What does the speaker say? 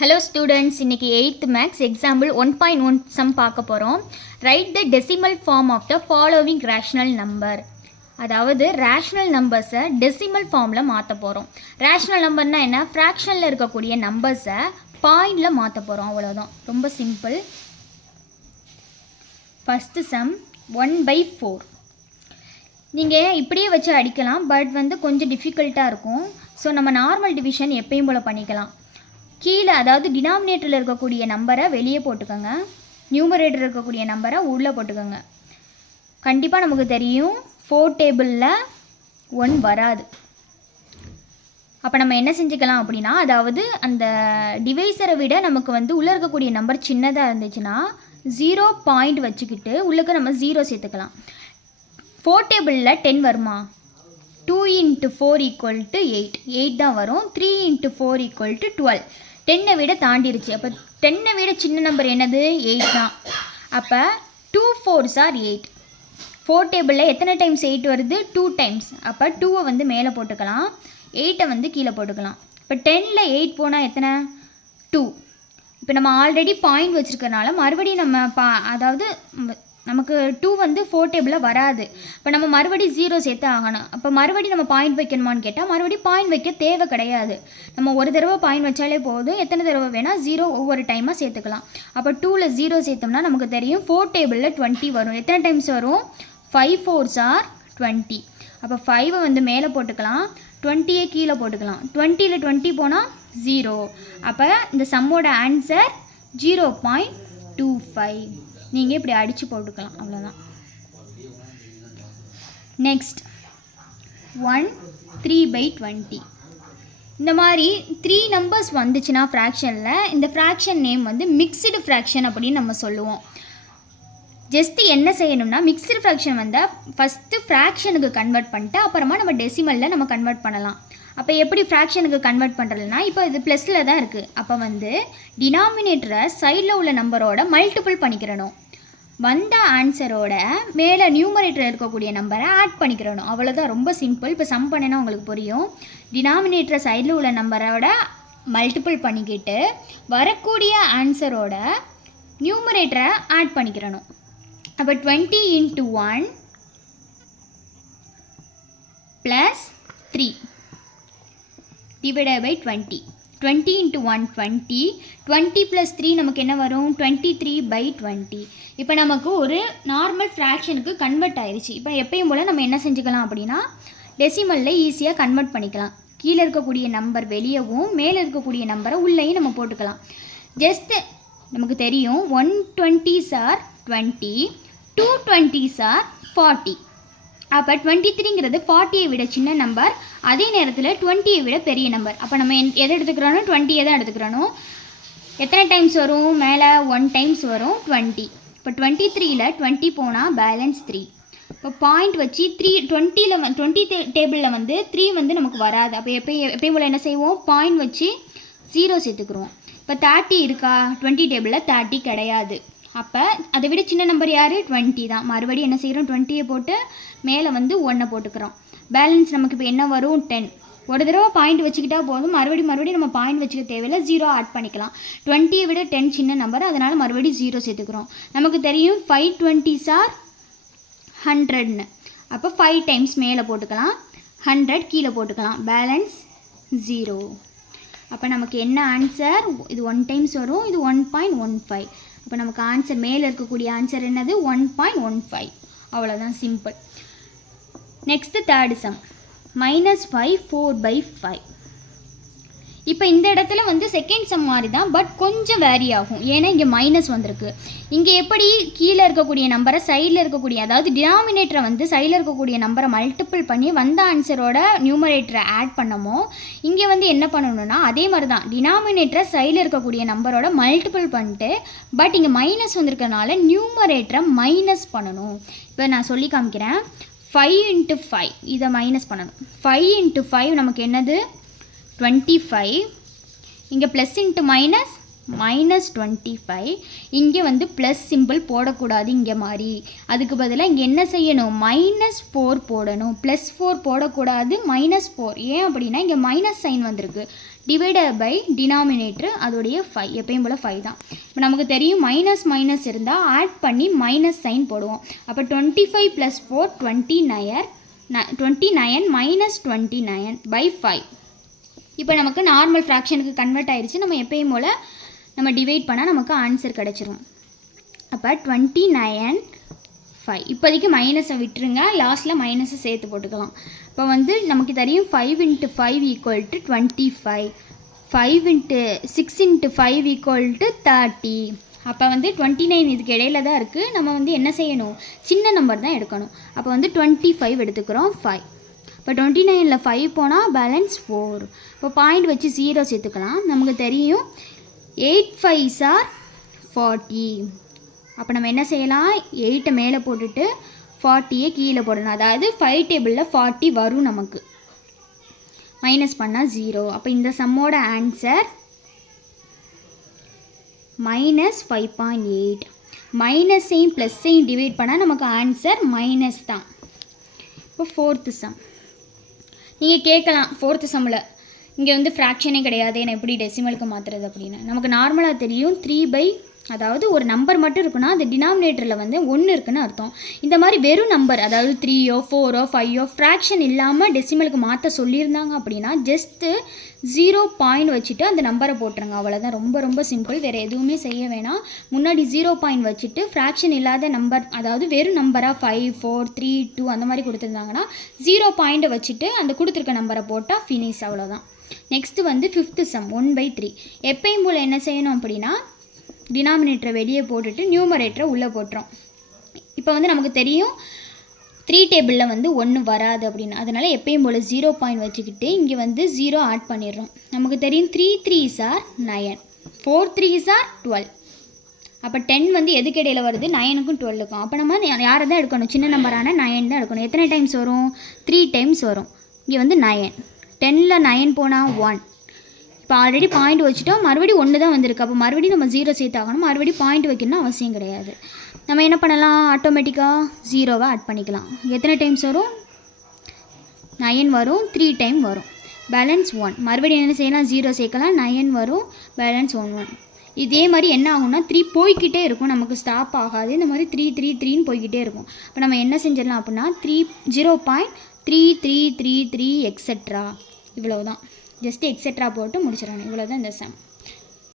Hello students, இன்னைக்கு 8th maths example 1.1 sum பார்க்க போறோம். Write the decimal form of the following rational number. அதாவது rational numbers decimal formல மாத்த போறோம். rational numberனா என்ன? fractionல இருக்கக்கூடிய numbers பாயிண்ட்ல மாத்த போறோம். அவ்வளவுதான். ரொம்ப சிம்பிள். First sum 1/4. நீங்க இப்படியே வச்சு அடிக்கலாம், பட் கொஞ்சம் டிஃபிகல்ட்டா இருக்கும். ஸோ நம்ம நார்மல் டிவிஷன் எப்பயும் போல பண்ணிக்கலாம். கீழே அதாவது டினாமினேட்டரில் இருக்கக்கூடிய நம்பரை வெளியே போட்டுக்கோங்க, நியூமரேட்டர் இருக்கக்கூடிய நம்பரை உள்ளே போட்டுக்கோங்க. கண்டிப்பாக நமக்கு தெரியும் 4 டேபிளில் 1 வராது. அப்போ நம்ம என்ன செஞ்சுக்கலாம் அப்படின்னா, அதாவது அந்த டிவைஸரை விட நமக்கு உள்ளே இருக்கக்கூடிய நம்பர் சின்னதாக இருந்துச்சுன்னா 0 பாயிண்ட் வச்சுக்கிட்டு உள்ளுக்கு நம்ம 0 சேர்த்துக்கலாம். 4 டேபிளில் 10 வருமா? 2 × 4 = 8. 8 தான் வரும். 3 × 4 = 12. 10 விட தாண்டிருச்சு. அப்போ 10 விட சின்ன நம்பர் என்னது? 8 தான். அப்போ 2 4s are 8. 4 டேபிளில் எத்தனை டைம்ஸ் 8 வருது? 2 டைம்ஸ். அப்போ 2 மேலே போட்டுக்கலாம், 8 கீழே போட்டுக்கலாம். இப்போ 10ல் 8 போனால் எத்தனை? 2. இப்போ நம்ம ஆல்ரெடி பாயிண்ட் வச்சுருக்கறனால மறுபடியும் நம்ம அதாவது நமக்கு 2 4 டேபிளில் வராது. இப்போ நம்ம மறுபடியும் 0 சேர்த்து ஆகணும். அப்போ மறுபடியும் நம்ம பாயிண்ட் வைக்கணுமான்னு கேட்டால் மறுபடியும் பாயிண்ட் வைக்க தேவை கிடையாது. நம்ம ஒரு தடவை பாயிண்ட் வச்சாலே போதும். எத்தனை தடவை வேணால் 0 ஒவ்வொரு டைமாக சேர்த்துக்கலாம். அப்போ 2ல் 0 சேர்த்தோம்னா நமக்கு தெரியும் 4 டேபிளில் 20 வரும். எத்தனை டைம்ஸ் வரும்? 5 4s are 20. அப்போ 5 மேலே போட்டுக்கலாம், 20 கீழே போட்டுக்கலாம். 20ல் 20 போனால் 0. அப்போ இந்த சம்மோட ஆன்சர் 0.25. நீங்கள் இப்படி அடித்து போட்டுக்கலாம், அவ்வளோதான். நெக்ஸ்ட் 1 3/20. இந்த மாதிரி 3 நம்பர்ஸ் வந்துச்சுன்னா ஃப்ராக்ஷனில் இந்த ஃப்ராக்ஷன் நேம் மிக்ஸ்டு ஃப்ராக்ஷன் அப்படின்னு நம்ம சொல்லுவோம். ஜஸ்ட்டு என்ன செய்யணும்னா, மிக்ஸ்டு ஃப்ராக்ஷன் வந்தால் ஃபஸ்ட்டு ஃப்ராக்ஷனுக்கு கன்வெர்ட் பண்ணிட்டு அப்புறமா நம்ம டெசிமலில் நம்ம கன்வெர்ட் பண்ணலாம். அப்போ எப்படி ஃப்ராக்ஷனுக்கு கன்வெர்ட் பண்ணுறதுனா, இப்போ இது ப்ளஸில் தான் இருக்குது. அப்போ டினாமினேட்டரை சைடில் உள்ள நம்பரோட மல்டிபிள் பண்ணிக்கிறணும். வந்த ஆன்சரோட மேலே நியூமரேட்டரில் இருக்கக்கூடிய நம்பரை ஆட் பண்ணிக்கிறணும். அவ்வளோதான், ரொம்ப சிம்பிள். இப்போ சம் பண்ணினா உங்களுக்கு புரியும். டினாமினேட்டரை சைடில் உள்ள நம்பரோட மல்டிபிள் பண்ணிக்கிட்டு வரக்கூடிய ஆன்சரோட நியூமரேட்டரை ஆட் பண்ணிக்கிறணும். அப்போ 20 × 1 + 3 divided by 20. 20 × 1 20. 20 + 3 நமக்கு என்ன வரும்? 23/20. இப்போ நமக்கு ஒரு நார்மல் ஃப்ராக்ஷனுக்கு கன்வெர்ட் ஆயிடுச்சு. இப்போ எப்பயும் போல் நம்ம என்ன செஞ்சுக்கலாம் அப்படின்னா, டெசிமலில் ஈஸியாக கன்வெர்ட் பண்ணிக்கலாம். கீழே இருக்கக்கூடிய நம்பர் வெளியவும் மேலே இருக்கக்கூடிய நம்பரை உள்ளேயும் நம்ம போட்டுக்கலாம். ஜஸ்ட்டு நமக்கு தெரியும் 120s are 20, 220s are 40. அப்போ 23ங்கிறது 40 விட சின்ன நம்பர், அதே நேரத்தில் 20 விட பெரிய நம்பர். அப்போ நம்ம எதை எடுத்துக்கிறோம்? 20 தான் எடுத்துக்கிறோம். எத்தனை டைம்ஸ் வரும்? மேலே 1 டைம்ஸ் வரும், 20. இப்போ 23ல் 20 போனால் பேலன்ஸ் 3. இப்போ பாயிண்ட் வச்சு 20 டேபிளில் 3 நமக்கு வராது. அப்போ எப்பயும் போல் என்ன செய்வோம்? பாயிண்ட் வச்சு 0 சேர்த்துக்குருவோம். இப்போ 30 இருக்கா? 20 டேபிளில் 30 கிடையாது. அப்போ அதை விட சின்ன நம்பர் யார்? 20 தான். மறுபடியும் என்ன செய்கிறோம்? 20 போட்டு மேலே 1 போட்டுக்கிறோம். பேலன்ஸ் நமக்கு இப்போ என்ன வரும்? 10. ஒரு தடவை பாயிண்ட் வச்சுக்கிட்டா போதும், மறுபடியும் நம்ம பாயிண்ட் வச்சுக்க தேவையில்லை, 0 ஆட் பண்ணிக்கலாம். 20 விட 10 சின்ன நம்பர், அதனால் மறுபடியும் 0 சேர்த்துக்கிறோம். நமக்கு தெரியும் 5 20s are 100ன்னு. அப்போ 5 டைம்ஸ் மேலே போட்டுக்கலாம், 100 கீழே போட்டுக்கலாம். பேலன்ஸ் 0. அப்போ நமக்கு என்ன ஆன்சர்? இது 1 டைம்ஸ் வரும், இது 1.15. இப்போ நமக்கு ஆன்சர் மேலே இருக்கக்கூடிய ஆன்சர் என்னது? 1.15. அவ்வளோதான், சிம்பிள். Next third some -5 4/5. இப்போ இந்த இடத்துல செகண்ட் சம் மாதிரி தான், பட் கொஞ்சம் வேரி ஆகும். ஏன்னா இங்கே மைனஸ் வந்திருக்கு. இங்கே எப்படி கீழே இருக்கக்கூடிய நம்பரை சைடில் இருக்கக்கூடிய, அதாவது டினாமினேட்டரை சைடில் இருக்கக்கூடிய நம்பரை மல்டிபிள் பண்ணி வந்த ஆன்சரோட நியூமரேட்டரை ஆட் பண்ணமோ, இங்கே என்ன பண்ணணும்னா அதே மாதிரி தான் டினாமினேட்டரை சைடில் இருக்கக்கூடிய நம்பரோட மல்டிபிள் பண்ணிட்டு, பட் இங்கே மைனஸ் வந்திருக்கனால நியூமரேட்டரை மைனஸ் பண்ணணும். இப்போ நான் சொல்லி காமிக்கிறேன். 5 × 5 இதை மைனஸ் பண்ணணும். 5 × 5 நமக்கு என்னது? 25. இங்கே ப்ளஸ் இன்ட்டு மைனஸ் -25. இங்கே ப்ளஸ் சிம்பிள் போடக்கூடாது இங்கே மாதிரி. அதுக்கு பதிலாக இங்கே என்ன செய்யணும்? -4 போடணும். +4 போடக்கூடாது, -4. ஏன் அப்படின்னா இங்கே மைனஸ் சைன் வந்திருக்கு. டிவைடட் பை டினாமினேட்டர் அதோடைய 5 எப்பயும் போல் 5 தான். இப்போ நமக்கு தெரியும் மைனஸ் மைனஸ் இருந்தால் ஆட் பண்ணி மைனஸ் சைன் போடுவோம். அப்போ 25 + 4 29 மைனஸ் 29 பை 5. இப்போ நமக்கு நார்மல் ஃப்ராக்ஷனுக்கு கன்வெர்ட் ஆயிடுச்சு. நம்ம எப்பயும் போல் நம்ம டிவைட் பண்ணால் நமக்கு ஆன்சர் கிடச்சிரும். அப்போ 29 5. இப்போதைக்கு மைனஸை விட்டுருங்க, லாஸ்ட்டில் மைனஸை சேர்த்து போட்டுக்கலாம். இப்போ வந்து நமக்கு தெரியும் 5 × 5 = 25, 5 × 6 × 5 = 30. அப்போ வந்து 29 இதுக்கு இடையில தான் இருக்குது. நம்ம வந்து என்ன செய்யணும், சின்ன நம்பர் தான் எடுக்கணும். அப்போ வந்து 25 எடுத்துக்கிறோம் 5. இப்போ 29ல் 5 போனால் பேலன்ஸ் 4. இப்போ பாயிண்ட் வச்சு 0 சேர்த்துக்கலாம். நமக்கு தெரியும் 8 5s are 40. அப்போ நம்ம என்ன செய்யலாம், 8 மேலே போட்டுட்டு 40 கீழே போடணும். அதாவது 5 டேபிளில் 40 வரும், நமக்கு மைனஸ் பண்ணால் 0. அப்போ இந்த சம்மோட ஆன்சர் -5.8. மைனஸையும் ப்ளஸ்ஸையும் டிவைட் பண்ணால் நமக்கு ஆன்சர் மைனஸ் தான். இப்போ 4th சம் நீங்கள் கேட்கலாம், 4th சம்மில் இங்கே வந்து ஃப்ராக்ஷனே கிடையாது, நான் எப்படி டெசிமலுக்கு மாற்றுறது அப்படின்னு. நமக்கு நார்மலாக தெரியும் 3 அதாவது ஒரு நம்பர் மட்டும் இருக்குன்னா அது டினாமினேட்டரில் வந்து 1 இருக்குன்னு அர்த்தம். இந்த மாதிரி வெறும் நம்பர், அதாவது 3 4 5 ஃப்ராக்ஷன் இல்லாமல் டெசிமலுக்கு மாற்ற சொல்லியிருந்தாங்க அப்படின்னா ஜஸ்ட்டு 0 பாயிண்ட் வச்சுட்டு அந்த நம்பரை போட்டுருங்க, அவ்வளோதான். ரொம்ப ரொம்ப சிம்பிள், வேறு எதுவுமே செய்ய வேணாம். முன்னாடி 0 பாயிண்ட் வச்சுட்டு ஃப்ராக்ஷன் இல்லாத நம்பர், அதாவது வெறும் நம்பராக 5 4 3 2 அந்த மாதிரி கொடுத்துருந்தாங்கன்னா 0 பாயிண்ட்டை வச்சுட்டு அந்த கொடுத்துருக்க நம்பரை போட்டால் ஃபினிஷ், அவ்வளோதான். நெக்ஸ்ட்டு வந்து 5th சம் 1/3. எப்பயும் போல் என்ன செய்யணும் அப்படின்னா டினாமினேட்டரை வெளியே போட்டுட்டு நியூமரேட்டரை உள்ளே போட்டுரும். இப்போ வந்து நமக்கு தெரியும் 3 டேபிளில் வந்து 1 வராது அப்படின்னு. அதனால் எப்பயும் போல் 0 பாயிண்ட் வச்சுக்கிட்டு இங்கே வந்து 0 ஆட் பண்ணிடுறோம். நமக்கு தெரியும் 3 3s are 9, 4 3s are 12. அப்போ 10 வந்து எதுக்கு இடையில வருது, 9க்கும் 12க்கும். அப்போ நம்ம யாரை தான் எடுக்கணும், சின்ன நம்பரான 9 தான் எடுக்கணும். எத்தனை டைம்ஸ் வரும், 3 டைம்ஸ் வரும். இங்கே வந்து 9, 10ல் 9 போனால் 1. இப்போ ஆல்ரெடி பாயிண்ட் வச்சுட்டோம், மறுபடியும் 1 தான் வந்திருக்கு. அப்போ மறுபடியும் நம்ம 0 சேர்த்தாகணும், மறுபடியும் பாயிண்ட் வைக்கணும்னு அவசியம் கிடையாது. நம்ம என்ன பண்ணலாம், ஆட்டோமேட்டிக்காக 0வை ஆட் பண்ணிக்கலாம். எத்தனை டைம்ஸ் வரும், 9 வரும், 3 டைம் வரும், பேலன்ஸ் 1. மறுபடியும் என்ன செய்யலாம், 0 சேர்க்கலாம், 9 வரும், பேலன்ஸ் 1. இதே மாதிரி என்ன ஆகும்னா 3 போய்கிட்டே இருக்கும், நமக்கு ஸ்டாப் ஆகாது. இந்த மாதிரி 3 3 3ன்னு போய்கிட்டே இருக்கும். இப்போ நம்ம என்ன செஞ்சிடலாம் அப்படின்னா 0.3333 எக்ஸெட்ரா, இவ்வளோ தான். ஜஸ்ட் எக்ஸெட்ரா போட்டு முடிச்சிடணும், இவ்வளோ தான் இந்த சம்.